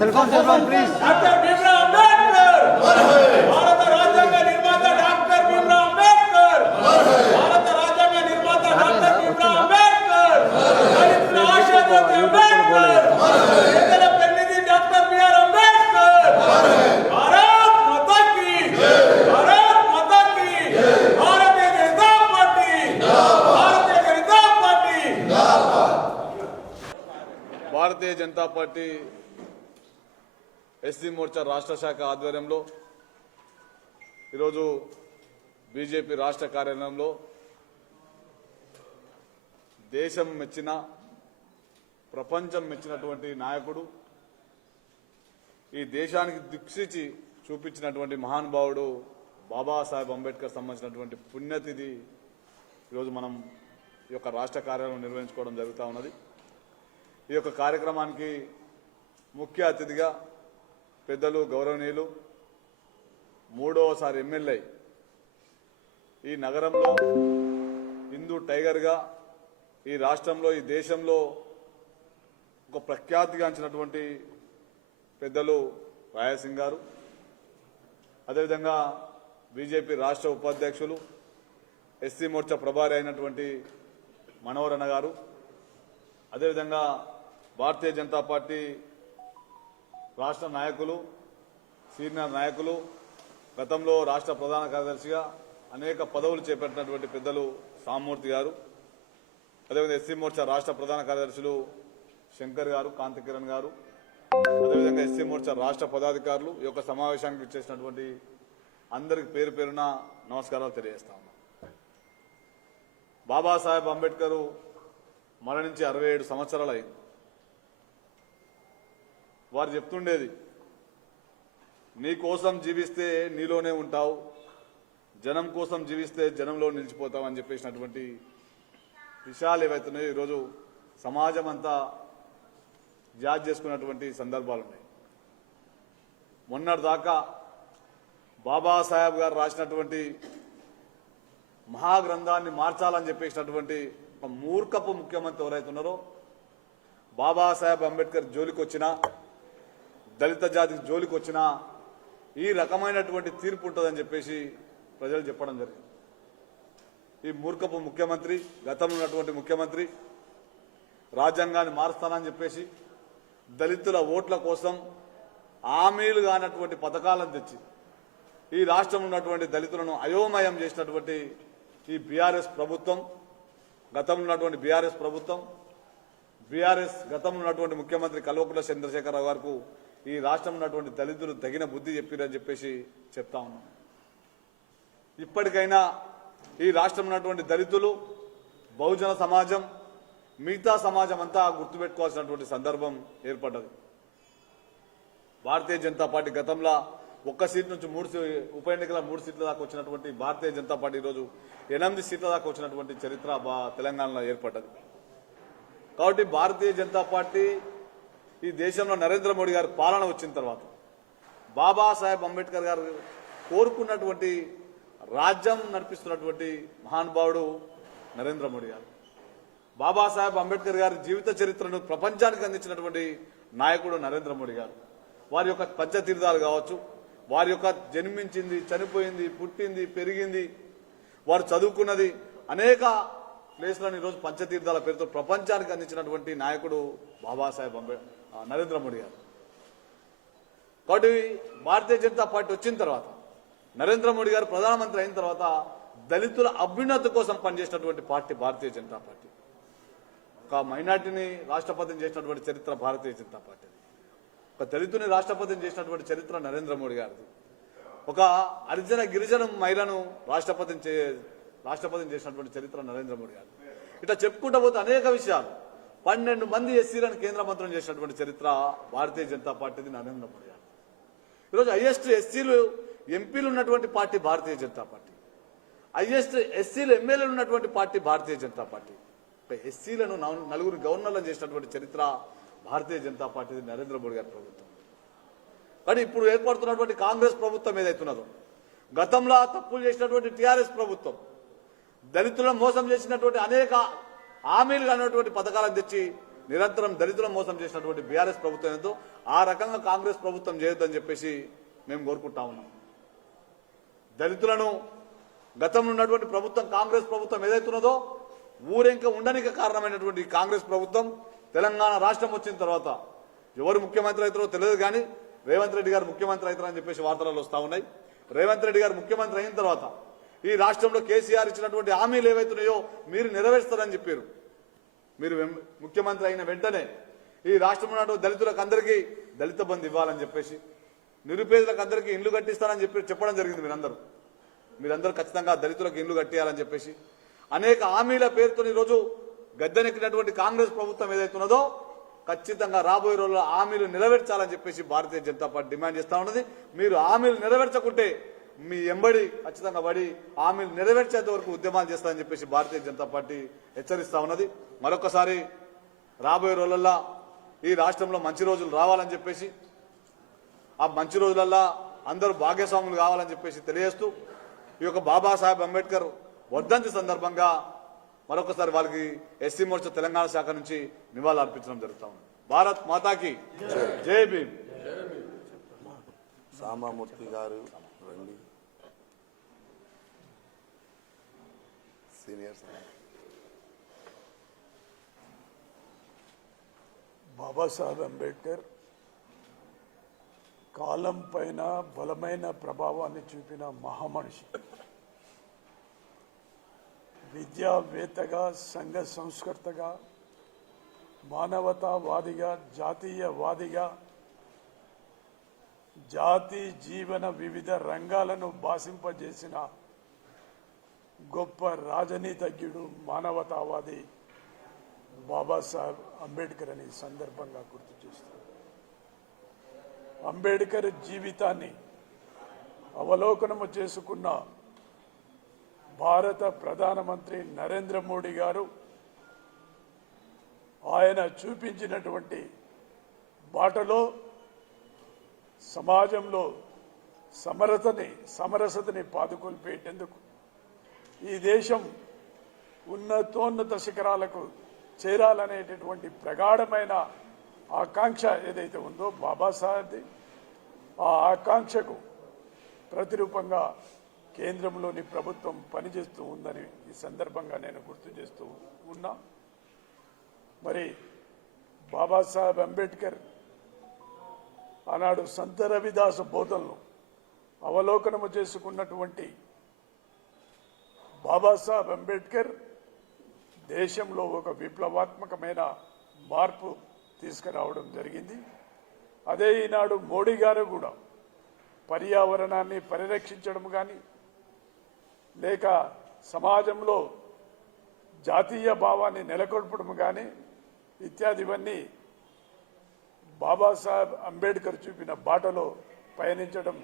Cellphone please. Bharatiya Janata party SC Morcha రాష్ట్ర శాఖ ఆధ్వర్యంలో ఈరోజు బీజేపీ రాష్ట్ర కార్యాలయంలో దేశం మెచ్చిన ప్రపంచం మెచ్చినటువంటి నాయకుడు, ఈ దేశానికి దిక్సూచి చూపించినటువంటి మహానుభావుడు బాబాసాహెబ్ అంబేద్కర్ సంబంధించినటువంటి పుణ్యతిథి ఈరోజు మనం ఈ యొక్క రాష్ట్ర కార్యాలయం నిర్వహించుకోవడం జరుగుతూ ఉన్నది। ఈ యొక్క కార్యక్రమానికి ముఖ్య అతిథిగా పెద్దలు గౌరవనీయులు మూడవసారి ఎమ్మెల్యే, ఈ నగరంలో హిందూ టైగర్గా ఈ రాష్ట్రంలో ఈ దేశంలో ఒక ప్రఖ్యాతిగాంచినటువంటి పెద్దలు రాయసింగ్ గారు, అదేవిధంగా బీజేపీ రాష్ట్ర ఉపాధ్యక్షులు ఎస్సీ మోర్చా ప్రభారి అయినటువంటి మనోహరన్న గారు, అదేవిధంగా భారతీయ జనతా పార్టీ రాష్ట్ర నాయకులు, సీనియర్ నాయకులు, గతంలో రాష్ట్ర ప్రధాన కార్యదర్శిగా అనేక పదవులు చేపట్టినటువంటి పెద్దలు సామూర్తి గారు, అదేవిధంగా ఎస్సీ మోర్చా రాష్ట్ర ప్రధాన కార్యదర్శులు శంకర్ గారు, కాంతి కిరణ్ గారు, అదేవిధంగా ఎస్సీ మోర్చా రాష్ట్ర పదాధికారులు, ఈ యొక్క సమావేశానికి ఇచ్చేసినటువంటి అందరికి పేరు పేరున నమస్కారాలు తెలియజేస్తా ఉన్నాం। బాబాసాహెబ్ అంబేద్కర్ మరణించి 67 సంవత్సరాలు అయింది। వారు చెప్తుండేది, నీ కోసం జీవిస్తే నీలోనే ఉంటావు, జనం కోసం జీవిస్తే జనంలో నిలిచిపోతావు అని చెప్పేసినటువంటి విషయాలు ఏవైతున్నాయో ఈరోజు సమాజం అంతా జాజ్ చేసుకున్నటువంటి సందర్భాలు ఉన్నాయి। మొన్నటిదాకా బాబాసాహెబ్ గారు రాసినటువంటి మహాగ్రంథాన్ని మార్చాలని చెప్పేసినటువంటి ఒక మూర్ఖపు ముఖ్యమంత్రి ఎవరైతున్నారో, బాబాసాహెబ్ అంబేద్కర్ జోలికి వచ్చినా, దళిత జాతికి జోలికి వచ్చినా ఈ రకమైనటువంటి తీర్పు ఉంటుందని చెప్పేసి ప్రజలు చెప్పడం జరిగింది। ఈ మూర్ఖపు ముఖ్యమంత్రి, గతంలో ఉన్నటువంటి ముఖ్యమంత్రి రాజ్యాంగాన్ని మారుస్తానని చెప్పేసి దళితుల ఓట్ల కోసం హామీలు కానటువంటి పథకాలను తెచ్చి ఈ రాష్ట్రంలో ఉన్నటువంటి దళితులను అయోమయం చేసినటువంటి ఈ బీఆర్ఎస్ ప్రభుత్వం, గతంలో ఉన్నటువంటి బీఆర్ఎస్ ప్రభుత్వం, గతంలో ఉన్నటువంటి ముఖ్యమంత్రి కల్వకుంట్ల చంద్రశేఖరరావు గారికి ఈ రాష్ట్రంలో ఉన్నటువంటి దళితులు తగిన బుద్ధి చెప్పిరని చెప్పేసి చెప్తా ఉన్నాం। ఇప్పటికైనా ఈ రాష్ట్రంలో ఉన్నటువంటి దళితులు, బహుజన సమాజం, మిగతా సమాజం అంతా గుర్తుపెట్టుకోవాల్సినటువంటి సందర్భం ఏర్పడ్డది। భారతీయ జనతా పార్టీ గతంలో 1 సీట్ నుంచి 3 ఉప ఎన్నికల 3 సీట్ల దాకా వచ్చినటువంటి భారతీయ జనతా పార్టీ ఈరోజు 8 సీట్ల దాకా వచ్చినటువంటి చరిత్ర తెలంగాణలో ఏర్పడ్డది। కాబట్టి భారతీయ జనతా పార్టీ ఈ దేశంలో నరేంద్ర మోడీ గారి పాలన వచ్చిన తర్వాత బాబాసాహెబ్ అంబేద్కర్ గారు కోరుకున్నటువంటి రాజ్యం నడిపిస్తున్నటువంటి మహానుభావుడు నరేంద్ర మోడీ గారు। బాబాసాహెబ్ అంబేద్కర్ గారి జీవిత చరిత్రను ప్రపంచానికి అందించినటువంటి నాయకుడు నరేంద్ర మోడీ గారు। వారి యొక్క పంచతీర్థాలు కావచ్చు, వారి యొక్క జన్మించింది, చనిపోయింది, పుట్టింది, పెరిగింది, వారు చదువుకున్నది అనేక ప్లేస్లను ఈరోజు పంచతీర్థాల పేరుతో ప్రపంచానికి అందించినటువంటి నాయకుడు బాబాసాహెబ్ నరేంద్ర మోడీ గారు। కాబట్టి భారతీయ జనతా పార్టీ వచ్చిన తర్వాత, నరేంద్ర మోడీ గారు ప్రధానమంత్రి అయిన తర్వాత దళితుల అభ్యున్నతి కోసం పనిచేసినటువంటి పార్టీ భారతీయ జనతా పార్టీ। ఒక మైనార్టీని రాష్ట్రపతిని చేసినటువంటి చరిత్ర భారతీయ జనతా పార్టీ, ఒక దళితుని రాష్ట్రపతిని చేసినటువంటి చరిత్ర నరేంద్ర మోడీ గారిది, ఒక హరిజన గిరిజన మహిళను రాష్ట్రపతిని చేసినటువంటి చరిత్ర నరేంద్ర మోడీ గారు। ఇట్లా చెప్పుకుంటూ పోతే అనేక విషయాలు, 12 మంది ఎస్సీలను కేంద్ర మంత్రులను చేసినటువంటి చరిత్ర భారతీయ జనతా పార్టీది, నరేంద్ర మోడీ గారు। ఈరోజు హైయెస్ట్ ఎస్సీలు ఎంపీలు ఉన్నటువంటి party Bharatiya Janata party, highest ఎస్సీలు ఎమ్మెల్యేలు ఉన్నటువంటి పార్టీ భారతీయ జనతా పార్టీ। ఒక ఎస్సీలను నలుగురు గవర్నర్లను చేసినటువంటి చరిత్ర భారతీయ జనతా పార్టీ నరేంద్ర మోడీ గారి ప్రభుత్వం. కానీ ఇప్పుడు ఏర్పడుతున్నటువంటి కాంగ్రెస్ ప్రభుత్వం ఏదైతున్నదో, గతంలో తప్పులు చేసినటువంటి టీఆర్ఎస్ ప్రభుత్వం, దళితులను మోసం చేసినటువంటి అనేక హామీలు అనేటువంటి పథకాలను తెచ్చి నిరంతరం దళితులను మోసం చేసినటువంటి బీఆర్ఎస్ ప్రభుత్వం ఏదో ఆ రకంగా కాంగ్రెస్ ప్రభుత్వం చేయొద్దని చెప్పేసి మేము కోరుకుంటా ఉన్నాం. దళితులను గతంలో ఉన్నటువంటి ప్రభుత్వం కాంగ్రెస్ ప్రభుత్వం ఏదైతున్నదో ఊరింక ఉండడానికి కారణమైనటువంటి కాంగ్రెస్ ప్రభుత్వం తెలంగాణ రాష్ట్రం వచ్చిన తర్వాత ఎవరు ముఖ్యమంత్రి అవుతారో తెలియదు, కానీ రేవంత్ రెడ్డి గారు ముఖ్యమంత్రి అవుతారని చెప్పేసి వార్తలలో వస్తూ ఉన్నాయి. రేవంత్ రెడ్డి గారు ముఖ్యమంత్రి అయిన తర్వాత ఈ రాష్ట్రంలో కేసీఆర్ ఇచ్చినటువంటి హామీలు ఏవైతున్నాయో మీరు నెరవేరుస్తారని చెప్పారు. మీరు ముఖ్యమంత్రి అయిన వెంటనే ఈ రాష్ట్రంలో దళితులకు అందరికీ దళిత బంధు ఇవ్వాలని చెప్పేసి, నిరుపేదలకు అందరికీ ఇండ్లు కట్టిస్తారని చెప్పడం జరిగింది. మీరందరూ ఖచ్చితంగా దళితులకు ఇండ్లు కట్టియాలని చెప్పేసి అనేక హామీల పేరుతో ఈరోజు గద్దెనెక్కినటువంటి కాంగ్రెస్ ప్రభుత్వం ఏదైతున్నదో ఖచ్చితంగా రాబోయే రోజుల్లో హామీలు నెరవేర్చాలని చెప్పేసి భారతీయ జనతా పార్టీ డిమాండ్ చేస్తా ఉన్నది. మీరు హామీలు నెరవేర్చకుంటే మీ ఎంబడి ఖచ్చితంగా పడి హామీలు నెరవేర్చేంత వరకు ఉద్యమాలు చేస్తారని చెప్పేసి భారతీయ జనతా పార్టీ హెచ్చరిస్తా ఉన్నది. మరొకసారి రాబోయే రోజుల్లో ఈ రాష్ట్రంలో మంచి రోజులు రావాలని చెప్పేసి, ఆ మంచి రోజులల్లో అందరూ భాగ్యస్వాములు కావాలని చెప్పేసి తెలియజేస్తూ ఈ యొక్క బాబాసాహెబ్ అంబేద్కర్ వర్ధంతి సందర్భంగా మరొకసారి వాళ్ళకి ఎస్సీ మోర్చా తెలంగాణ శాఖ నుంచి నివాళులు అర్పించడం జరుగుతా ఉంది. భారత్ మాతాకి జై భీమ్. సాంబమూర్తి గారు రండి, సీనియర్. బాబాసాహెబ్ అంబేద్కర్ కాలం పైన బలమైన ప్రభావాన్ని చూపిన మహామనిషి. విద్యావేత్తగా, సంఘ సంస్కర్తగా, మానవతావాదిగా, జాతీయవాదిగా, జాతి జీవన వివిధ రంగాలను బాసింపజేసిన గొప్ప రాజనీతిజ్ఞుడు, మానవతావాది బాబాసాహెబ్ అంబేద్కర్ అని సందర్భంగా గుర్తు చేస్తారు. అంబేద్కర్ జీవితాన్ని అవలోకనము చేసుకున్న భారత ప్రధానమంత్రి నరేంద్ర మోడీ గారు ఆయన చూపించినటువంటి బాటలో సమాజంలో సమరసతని పాదుకొల్పేటందుకు ఈ దేశం ఉన్నతోన్నత శిఖరాలకు చేరాలనేటటువంటి ప్రగాఢమైన ఆకాంక్ష ఏదైతే ఉందో బాబాసాహెబ్ది, ఆ ఆకాంక్షకు ప్రతిరూపంగా కేంద్రంలోని ప్రభుత్వం పనిచేస్తూ ఉందని ఈ సందర్భంగా నేను గుర్తు చేస్తూ ఉన్నా. మరి బాబాసాహెబ్ అంబేద్కర్ ఆనాడు సంత రవిదాసు బోధనలు అవలోకనము చేసుకున్నటువంటి బాబాసాహెబ్ అంబేద్కర్ దేశంలో ఒక విప్లవాత్మకమైన మార్పు తీసుకురావడం జరిగింది. అదే ఈనాడు మోడీ గారు కూడా పర్యావరణాన్ని పరిరక్షించడం కానీ, లేక సమాజంలో జాతీయ భావాన్ని నెలకొల్పడం కానీ ఇత్యాదివన్నీ బాబాసాహెబ్ అంబేద్కర్ చూపిన బాటలో పయనించడం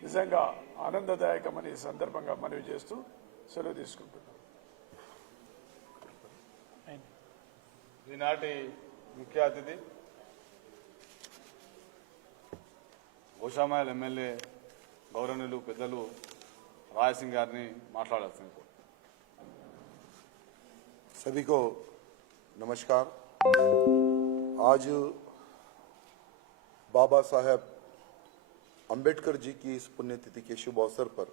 నిజంగా ఆనందదాయకమని సందర్భంగా మనవి చేస్తూ సెలవు తీసుకుంటున్నాను. ఈనాటి ముఖ్య అతిథి గోషామాయల్ ఎమ్మెల్యే గౌరవనీయులు పెద్దలు రాయసింగ్ గారిని మాట్లాడాల్సింది. सभी को नमस्कार। आज बाबा साहेब अंबेडकर जी की इस पुण्यतिथि के शुभ अवसर पर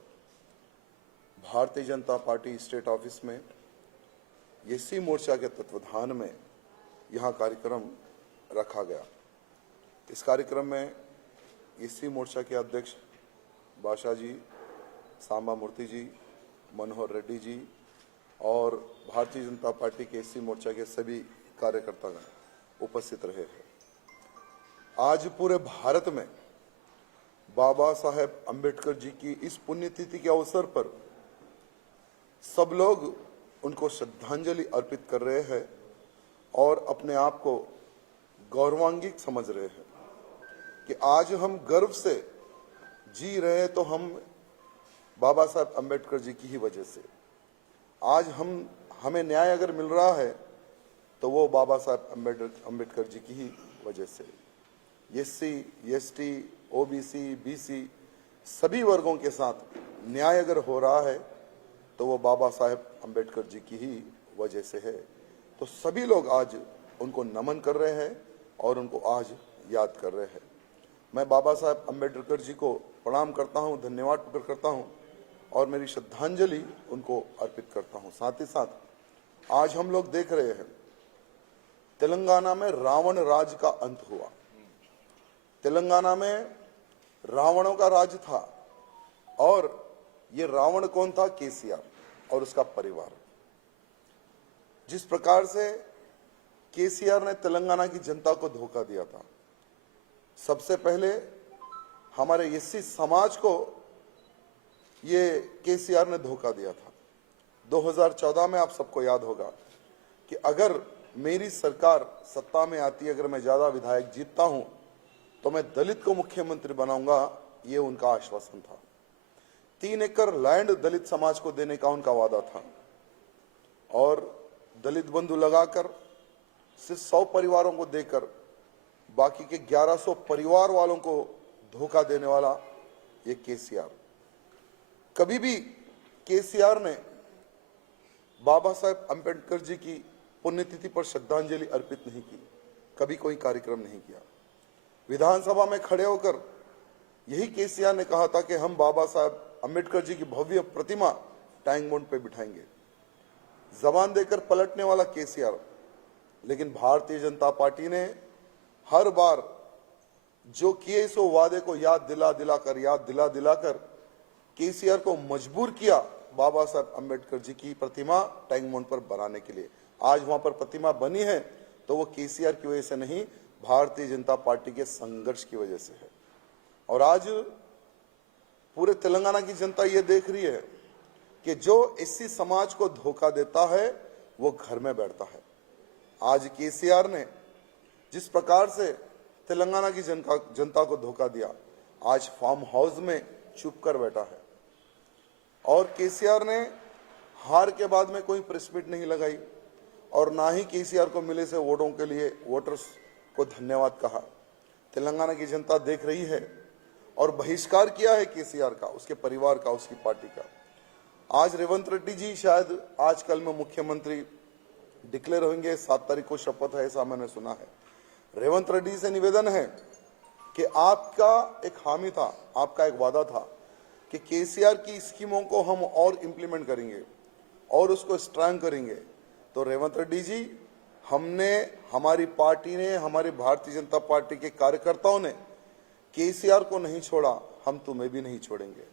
Bharatiya Janata party state office में एससी मोर्चा के तत्वाधान में यहाँ कार्यक्रम रखा गया। इस कार्यक्रम में एससी मोर्चा के अध्यक्ष बादशाह जी, सांबामूर्ति जी, मनोहर रेड्डी जी और भारतीय जनता पार्टी के एससी मोर्चा के सभी कार्यकर्ता उपस्थित रहे हैं। आज पूरे भारत में बाबा साहेब अंबेडकर जी की इस पुण्यतिथि के अवसर पर सब लोग उनको श्रद्धांजलि अर्पित कर रहे हैं और अपने आप को गौरवान्वित समझ रहे हैं कि आज हम गर्व से जी रहे हैं तो हम बाबा साहेब अंबेडकर जी की ही वजह से। आज हमें न्याय अगर मिल रहा है तो वो बाबा साहब अम्बेडकर जी की ही वजह से। एससी, एसटी, ओबीसी, बीसी सभी वर्गों के साथ न्याय अगर हो रहा है तो वो बाबा साहब अम्बेडकर जी की ही वजह से है। तो सभी लोग आज उनको नमन कर रहे हैं और उनको आज याद कर रहे हैं। मैं बाबा साहब अम्बेडकर जी को प्रणाम करता हूं, धन्यवाद प्रकट करता हूं और मेरी श्रद्धांजलि उनको अर्पित करता हूं। साथ ही साथ आज हम लोग देख रहे हैं तेलंगाना में रावण राज का अंत हुआ। तेलंगाना में रावणों का राज था और ये रावण कौन था? केसीआर और उसका परिवार। जिस प्रकार से केसीआर ने तेलंगाना की जनता को धोखा दिया था, सबसे पहले हमारे एससी समाज को ये केसीआर ने धोखा दिया था। 2014 में आप सबको याद होगा कि अगर मेरी सरकार सत्ता में आती है, अगर मैं ज्यादा विधायक जीतता हूं तो मैं दलित को मुख्यमंत्री बनाऊंगा, ये उनका आश्वासन था। 3 एकड़ लैंड दलित समाज को देने का उनका वादा था और दलित बंधु लगाकर सिर्फ 100 परिवारों को देकर बाकी के 1100 परिवार वालों को धोखा देने वाला ये केसीआर। कभी भी केसीआर ने बाबा साहेब अम्बेडकर जी की पुण्यतिथि पर श्रद्धांजलि अर्पित नहीं की, कभी कोई कार्यक्रम नहीं किया। विधानसभा में खड़े होकर यही केसीआर ने कहा था कि हम बाबा साहब अम्बेडकर जी की भव्य प्रतिमा टैंक बंड पे बिठाएंगे। जबान देकर पलटने वाला केसीआर, लेकिन भारतीय जनता पार्टी ने हर बार जो किए सो वादे को याद दिलाकर केसीआर को मजबूर किया बाबा साहब अम्बेडकर जी की प्रतिमा टैंक बंड पर बनाने के लिए। आज वहां पर प्रतिमा बनी है तो वो केसीआर की वजह से नहीं, भारतीय जनता पार्टी के संघर्ष की वजह से है। और आज पूरे तेलंगाना की जनता ये देख रही है कि जो एससी समाज को धोखा देता है वो घर में बैठता है। आज केसीआर ने जिस प्रकार से तेलंगाना की जनता को धोखा दिया, आज फार्म हाउस में चुप कर बैठा है। और केसीआर ने हार के बाद में कोई प्रेस मीट नहीं लगाई और ना ही केसीआर को मिले से वोटों के लिए वोटर्स को धन्यवाद कहा। तेलंगाना की जनता देख रही है और बहिष्कार किया है केसीआर का, उसके परिवार का, उसकी पार्टी का। आज रेवंत रेड्डी जी शायद आज कल में मुख्यमंत्री डिक्लेयर होंगे, 7 तारीख को शपथ है, ऐसा मैंने सुना है। रेवंत रेड्डी से निवेदन है कि आपका एक हामी था, आपका एक वादा था कि केसीआर की स्कीमों को हम और इंप्लीमेंट करेंगे और उसको स्ट्रांग करेंगे। तो रेवंत रेड्डी जी, हमारी पार्टी ने, हमारे भारतीय जनता पार्टी के कार्यकर्ताओं ने केसीआर को नहीं छोड़ा, हम तुम्हें भी नहीं छोड़ेंगे।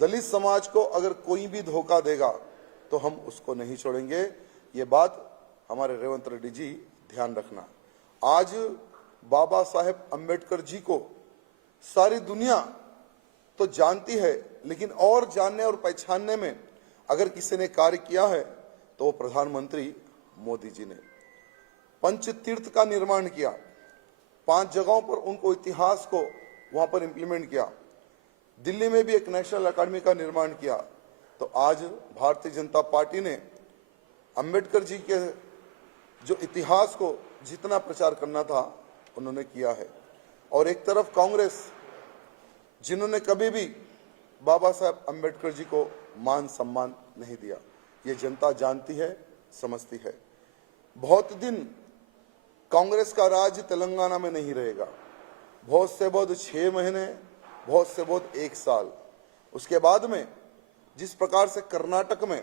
दलित समाज को अगर कोई भी धोखा देगा तो हम उसको नहीं छोड़ेंगे। ये बात हमारे रेवंत रेड्डी जी ध्यान रखना। आज बाबा साहेब अम्बेडकर जी को सारी दुनिया तो जानती है, लेकिन और जानने और पहचानने में अगर किसी ने कार्य किया है तो वो प्रधानमंत्री मोदी जी ने। पंच तीर्थ का निर्माण किया, 5 जगहों पर उनको इतिहास को वहां पर इंप्लीमेंट किया। दिल्ली में भी एक नेशनल अकेडमी का निर्माण किया। तो आज भारतीय जनता पार्टी ने अम्बेडकर जी के जो इतिहास को जितना प्रचार करना था उन्होंने किया है। और एक तरफ कांग्रेस, जिन्होंने कभी भी बाबा साहब अम्बेडकर जी को मान सम्मान नहीं दिया, ये जनता जानती है, समझती है। बहुत दिन कांग्रेस का राज तेलंगाना में नहीं रहेगा, बहुत से बहुत 6 महीने, बहुत से बहुत 1 साल। उसके बाद में जिस प्रकार से कर्नाटक में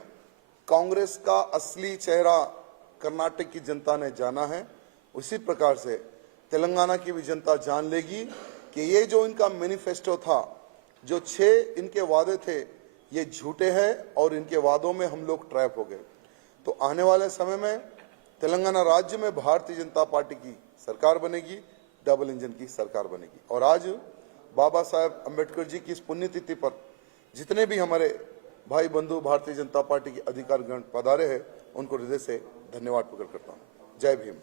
कांग्रेस का असली चेहरा कर्नाटक की जनता ने जाना है, उसी प्रकार से तेलंगाना की भी जनता जान लेगी कि ये जो इनका मैनिफेस्टो था, जो 6 इनके वादे थे, ये झूठे हैं और इनके वादों में हम लोग ट्रैप हो गए। तो आने वाले समय में तेलंगाना राज्य में भारतीय जनता पार्टी की सरकार बनेगी, डबल इंजन की सरकार बनेगी। और आज बाबा साहब अम्बेडकर जी की इस पुण्यतिथि पर जितने भी हमारे भाई बंधु भारतीय जनता पार्टी के अधिकारीगण पधारे हैं, उनको हृदय से धन्यवाद प्रकट करता हूँ। जय भीम।